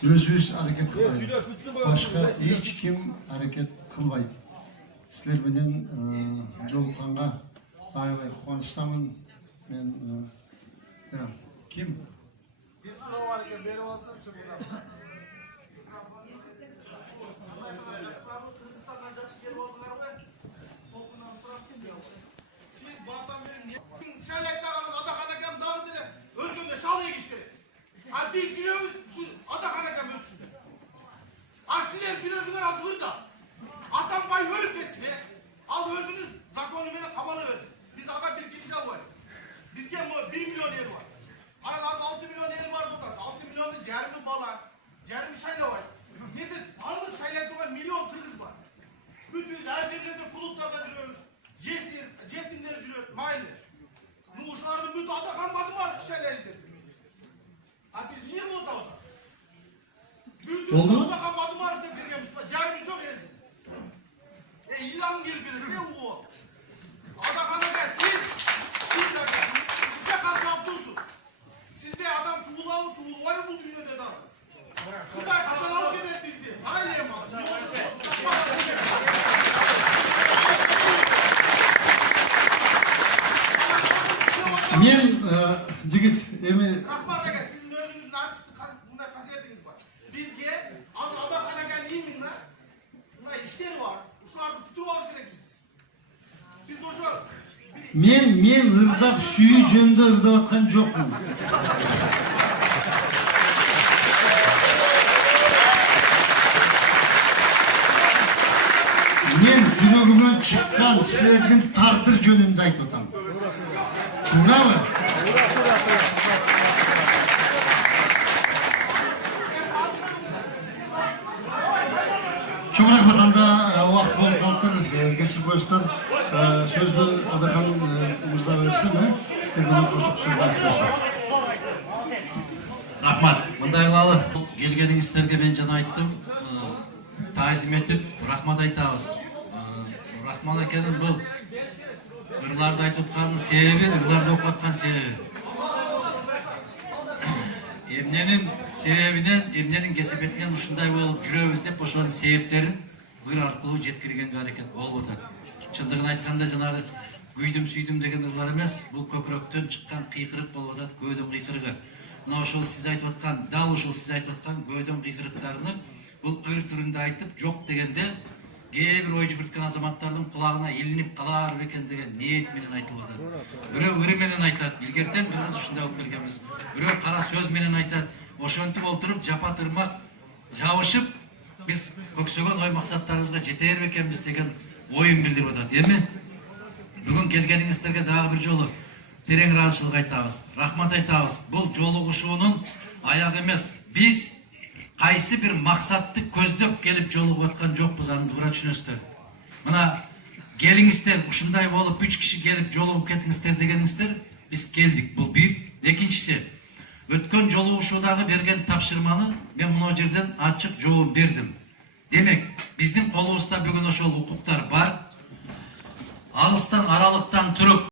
Өзүбүз аракет кылайбыз. Башка эч ким аракет кылбайт. Силер менен жолукканга аябай кубанычтамын. Мен ким? Biz cürüyoruz şu Atakan'a ölçüsünde. Aksiler cürüyorsunlar az burada. Atam bay ölüp geçsin. Al özünüz zakonu beni kamalı versin. Biz aga bir kişi var. Bizge 1 milyon yer var. Aran az 6 milyon yer var dokaz. 6 milyonun cermi bala. Cermi şayla var. Nedir? Anlık şayla milyon kırgız var. Bütün her yerlerde kulutlarda cürüyoruz. Cetimleri cürüyoruz. Mahalle. Bu uşağının bütün Atakan batı var şayla. Biz niye mi oldu olsa? Bütün Atakan batı var işte bir gelmiş. Cermi çok ezdi. İllam gibi bilir. Ne bu? Atakan'a gel siz de kasaptıyorsunuz. Sizde adam tuğulayı bu dünyada da. Şurada kaçan alıp gider bizde. Aileye mi alın? Men jigit эми Rahmat aga sizin özünüzün artistik bunda kasetiniz var. Bizge az Atakan'a gel yemin lan. Bunda işleri var. Uşularda tutup alış gerek biz oşu. мен ырдап сүйүү жөнүндө ырдап аткан жокмун. Мен жүрөгүмөн чыккан силердин тагдыр жөнүндө айтып атам. Туурабы? Çok rahmet anda vaqt bo'lib qoldi. Geçip ko'rsam so'zni Atakan Mirza bersin mi? Sizlarga qo'shib so'z aytmoqchi. Rahmat. Мындай кылалы. Келгениңиздерге мен жана айттым. Таазим этип, рахмат айтабыз. Рахман экенин бул ырларды айтып атканын себеби, ырларды окуп аткан себеби. Эмненин себебинен, эмненин кесепетинен ушундай болуп жүрөбүз деп ошонун себептерин ыр аркылуу жеткиргенге аракет болуп атат. Чындыгын айтканда жанагы күйдүм сүйдүм деген ырлар эмес, бул көкүрөктөн чыккан кыйкырык болуп атат, көөдөн кыйкырыгы. Мына ошол сиз айтып аткан, дал ошол сиз айтып аткан көөдөн кыйкырыктарыны бул ыр түрүндө айтып, жок дегенде кээ бир ой жүгүрткөн азаматтардын кулагына илинип калар бекен деген ниет менен айтылып атат. Бирөө ыры менен айтат, илгертен кыргыз ушундай болуп келгенбиз. Бирөө кара сөз менен айтат, ошентип олтуруп жапа тырмак жабышып биз көксөгөн ой максаттарыбызга жетер бекенбиз деген оюн билдирип атат. Эми бүгүн келгениңиздерге дагы бир жолу терең ыраазычылык айтабыз, рахмат айтабыз. Бул жолугушуунун аягы эмес. Биз кайсы бир максатты көздөп келип жолугуп аткан жокпуз, аны туура түшүнөсүздөр. Мына келиңиздер, ушундай болуп 3 киши келип жолугуп кетиңиздер дегениңиздер, биз келдик. Бул бир. Экинчиси, өткөн жолугушуудагы берген тапшырманы мен мына жерден ачык жооп бердим. Демек, биздин колубузда бүгүн ошол укуктар бар. Алыстан аралыктан туруп